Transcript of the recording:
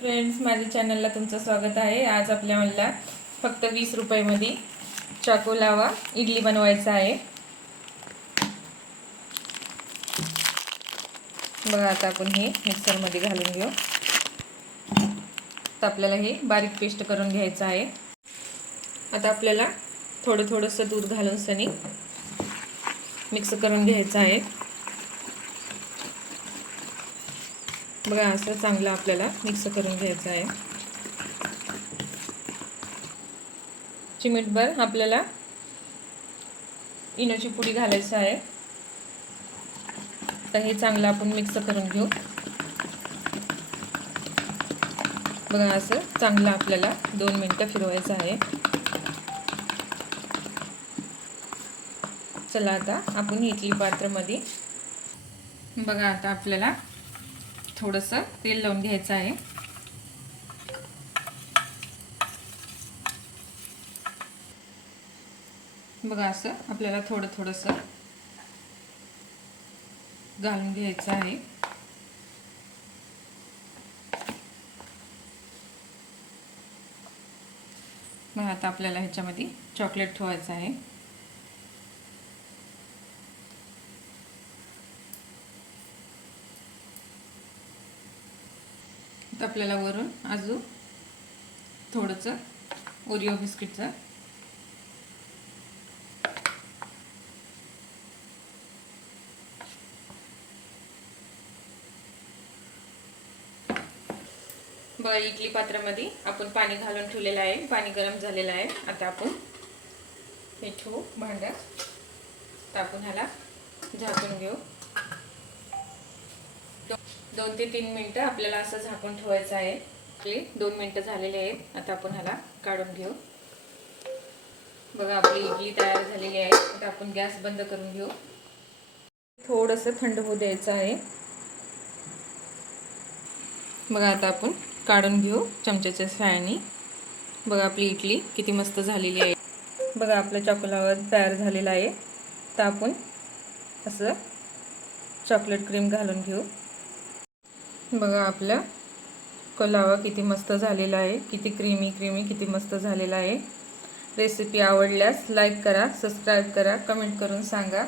Friends, माझ्या चॅनलला तुमचं स्वागत आहे। आज आपल्याला फक्त 20 रुपयामध्ये चाको लावा इडली बनवायचा आहे। बघा, आता आपण हे मिक्सरमध्ये घालून घेऊ। तर आपल्याला हे बारीक पेस्ट करून घ्यायचं आहे। आता आपल्याला थोडंसं दूध घालून सनी मिक्स करून घ्यायचं आहे। बघा, असं चांगलं आपल्याला मिक्स करून घ्यायचं आहे। चिमटभर आपल्याला इनोची पुडी घालायची आहे। तर हे चांगलं आपण मिक्स करून घेऊ। बघा, असं चांगलं आपल्याला 2 मिनिटं फिरवायचं आहे। चला, आता आपण इडली पात्रामध्ये बघा, आता आपल्याला थोडंसं तेल लावून घ्यायचं आहे। बघा, असं आपल्याला थोडंसं घालून घ्यायचं आहे। मग आता आपल्याला ह्याच्यामध्ये चॉकलेट ठेवायचं आहे। तर आपल्याला वरून अजून थोडंसं ओरिओ बिस्किटचं बघा, इडली पात्रामध्ये आपण पाणी घालून ठेवलेलं आहे। पाणी गरम झालेलं आहे। आता आपण हे ठेवू भांड्यात। तर आपण ह्याला झाकून घेऊ। 2 ते 3 मिनिटं आपल्याला असं झाकून ठेवायचं आहे। आपले 2 मिनिटं झालेले आहेत। आता आपण ह्याला काढून घेऊ। बघा, आपली इडली तयार झालेली आहे। आता आपण गॅस बंद करून घेऊ। थोडंसं थंड होऊ द्यायचं आहे। बघा, आता आपण काढून घेऊ चमच्याच्या सहाय्याने। बघा, आपली इडली किती मस्त झालेली आहे। बघा, आपलं चाको लावा तयार झालेला आहे। तर आपण असं चॉकलेट क्रीम घालून घेऊ। बघा, आपला लावा किती मस्त झालेला आहे। किती क्रीमी किती मस्त झालेला आहे। रेसिपी आवडल्यास लाईक करा, सबस्क्राईब करा, कमेंट करून सांगा।